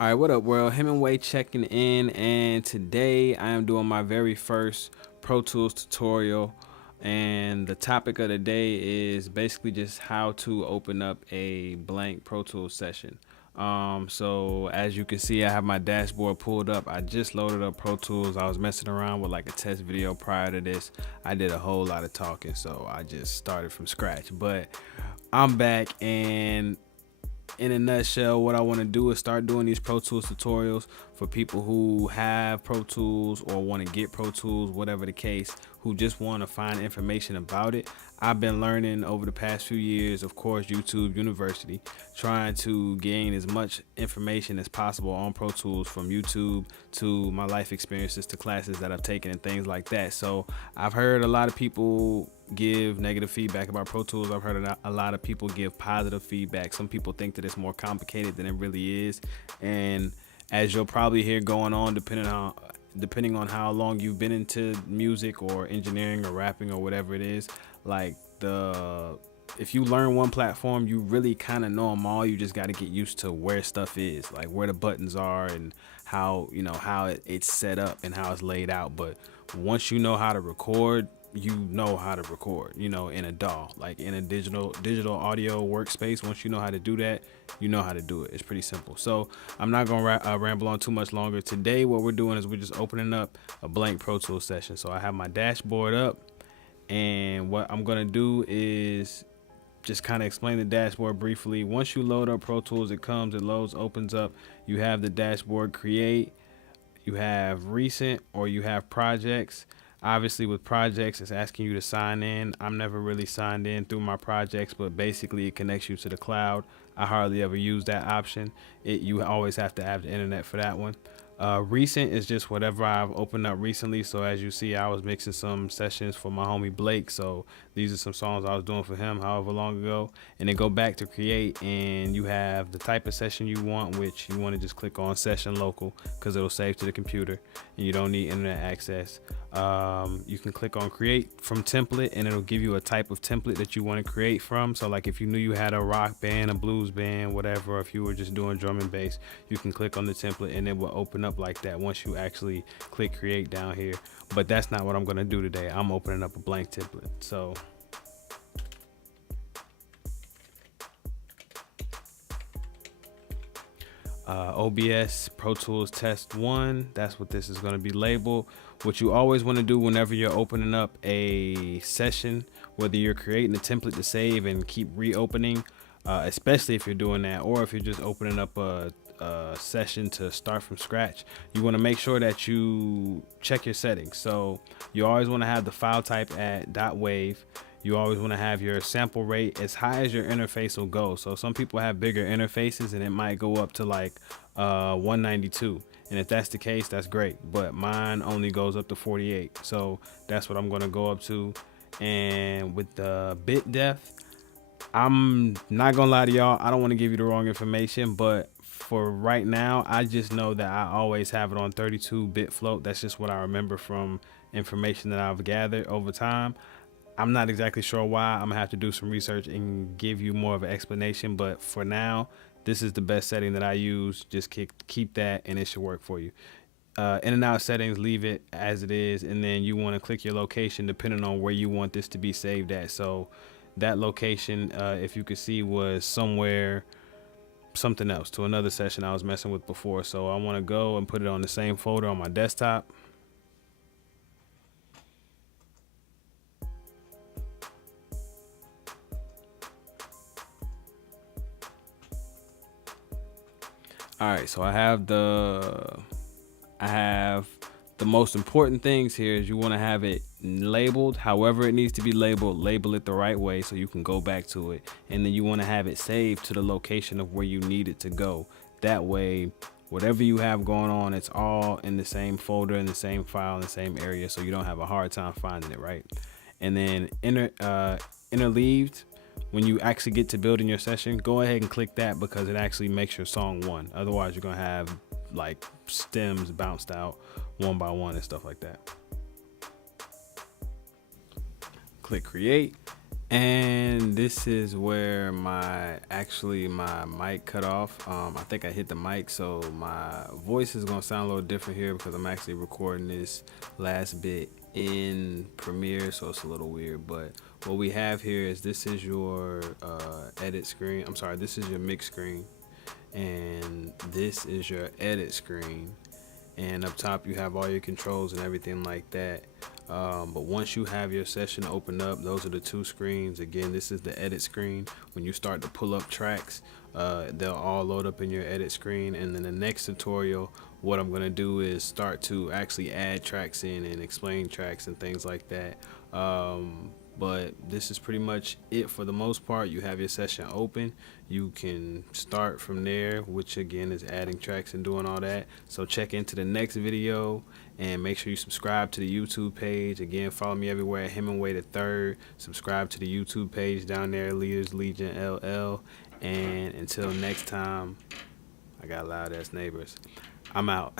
All right, what up, world? Hemingway checking in, and today I am doing my very first Pro Tools tutorial. And the topic of the day is basically just how to open up a blank Pro Tools session. So as you can see, I have my dashboard pulled up. I just loaded up Pro Tools. I was messing around with like a test video prior to this. I did a whole lot of talking, so I just started from scratch. But I'm back, and in a nutshell, what I want to do is start doing these Pro Tools tutorials for people who have Pro Tools or want to get Pro Tools, whatever the case, who just want to find information about it. I've been learning over the past few years, of course, YouTube University, trying to gain as much information as possible on Pro Tools, from YouTube to my life experiences to classes that I've taken and things like that. So I've heard a lot of people give negative feedback about Pro Tools. I've heard a lot of people give positive feedback. Some people think that it's more complicated than it really is. And as you'll probably hear going on, depending on how long you've been into music or engineering or rapping or whatever it is, like if you learn one platform, you really kind of know them all. You just got to get used to where stuff is, like where the buttons are and how it's set up and how it's laid out. But once you know how to record, you know how to record, in a DAW, like in a digital audio workspace. Once you know how to do that, you know how to do it. It's pretty simple. So I'm not gonna ramble on too much longer. Today what we're doing is we're just opening up a blank Pro Tools session. So I have my dashboard up, and what I'm gonna do is just kind of explain the dashboard briefly. Once you load up Pro Tools, it loads, opens up. You have the dashboard create, you have recent, or you have projects. Obviously with projects, it's asking you to sign in. I'm never really signed in through my projects, but basically it connects you to the cloud. I hardly ever use that option. You always have to have the internet for that one. Recent is just whatever I've opened up recently. So as you see, I was mixing some sessions for my homie Blake. So these are some songs I was doing for him however long ago. And then go back to create, and you have the type of session you want, which you want to just click on session local because it'll save to the computer and you don't need internet access. You can click on create from template, and it'll give you a type of template that you want to create from. So like if you knew you had a rock band, a blues band, whatever, or if you were just doing drum and bass, you can click on the template and it will open up like that once you actually click create down here. But that's not what I'm going to do today. I'm opening up a blank template. So OBS Pro Tools Test 1, that's what this is going to be labeled. What you always want to do whenever you're opening up a session, whether you're creating a template to save and keep reopening, especially if you're doing that, or if you're just opening up a session to start from scratch, you want to make sure that you check your settings. So you always want to have the file type at .wav. You always want to have your sample rate as high as your interface will go. So some people have bigger interfaces and it might go up to like 192. And if that's the case, that's great. But mine only goes up to 48. So that's what I'm going to go up to. And with the bit depth, I'm not going to lie to y'all, I don't want to give you the wrong information, but for right now, I just know that I always have it on 32-bit float. That's just what I remember from information that I've gathered over time. I'm not exactly sure why. I'm gonna have to do some research and give you more of an explanation, but for now, this is the best setting that I use. Just keep that and it should work for you. In and out settings, leave it as it is, and then you want to click your location depending on where you want this to be saved at. So that location, if you could see, was something else, to another session I was messing with before. So I want to go and put it on the same folder on my desktop. All right, so I have the most important things here is you want to have it labeled however it needs to be labeled. Label it the right way so you can go back to it, and then you want to have it saved to the location of where you need it to go. That way, whatever you have going on, it's all in the same folder, in the same file, in the same area, so you don't have a hard time finding it, right? And then interleaved, when you actually get to building your session, go ahead and click that because it actually makes your song one. Otherwise, you're going to have like stems bounced out one by one and stuff like that. Click create. And this is where my mic cut off. I think I hit the mic, so my voice is gonna sound a little different here because I'm actually recording this last bit in Premiere, so it's a little weird. But what we have here is this is your edit screen. I'm sorry, this is your mix screen, and this is your edit screen. And up top you have all your controls and everything like that. But once you have your session open up, those are the two screens. Again, this is the edit screen. When you start to pull up tracks, they'll all load up in your edit screen. And then the next tutorial, what I'm gonna do is start to actually add tracks in and explain tracks and things like that. But this is pretty much it for the most part. You have your session open. You can start from there, which again is adding tracks and doing all that. So check into the next video and make sure you subscribe to the YouTube page. Again, follow me everywhere at Hemingway the Third. Subscribe to the YouTube page down there, Leaders Legion LL. And until next time, I got loud ass neighbors. I'm out.